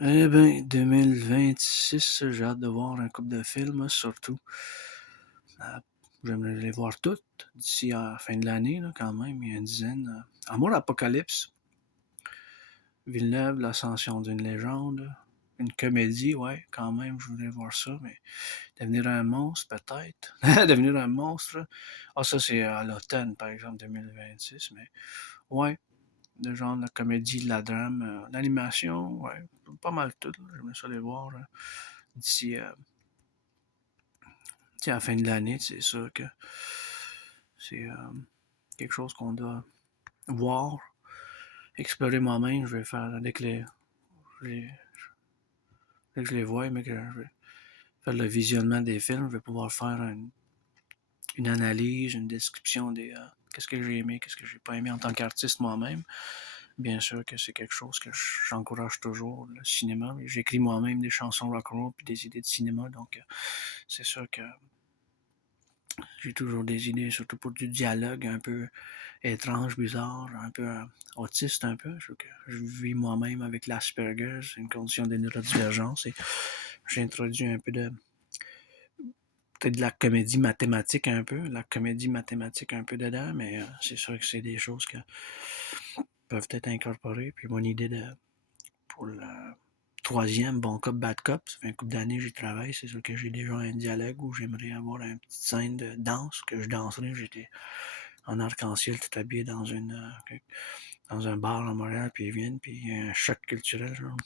Eh ben, 2026, j'ai hâte de voir un couple de films, là, surtout. Euh, J'aimerais les voir toutes d'ici à la fin de l'année, là, quand même. Il y a une dizaine. Amour Apocalypse, Villeneuve, L'Ascension d'une légende. Une comédie, ouais, quand même, je voudrais voir ça, mais devenir un monstre, peut-être. Devenir un monstre. Ah, ça, c'est à l'automne, par exemple, 2026, mais ouais, de genre de la comédie, de la drame, l'animation, ouais, pas mal tout, là. J'aimerais ça les voir d'ici à la fin de l'année. C'est sûr que c'est quelque chose qu'on doit voir, explorer moi-même. Je vais faire les- dès que je les vois, mais que je vais faire le visionnement des films, je vais pouvoir faire une analyse, une description des qu'est-ce que j'ai aimé, qu'est-ce que j'ai pas aimé en tant qu'artiste moi-même. Bien sûr que c'est quelque chose que j'encourage toujours, le cinéma. J'écris moi-même des chansons rock'n'roll puis des idées de cinéma, donc c'est sûr que j'ai toujours des idées, surtout pour du dialogue un peu étrange, bizarre, un peu autiste un peu. Je vis moi-même avec l'Asperger, c'est une condition de neurodivergence et j'ai introduit un peu de peut-être de la comédie mathématique un peu, la comédie mathématique un peu dedans, mais c'est sûr que c'est des choses qui peuvent être incorporées. Puis mon idée pour le troisième, Bon Cop, Bad Cop, ça fait un couple d'années que j'y travaille, c'est sûr que j'ai déjà un dialogue où j'aimerais avoir une petite scène de danse, que je danserais, j'étais en arc-en-ciel tout habillé dans un bar à Montréal, puis ils viennent, puis il y a un choc culturel, genre.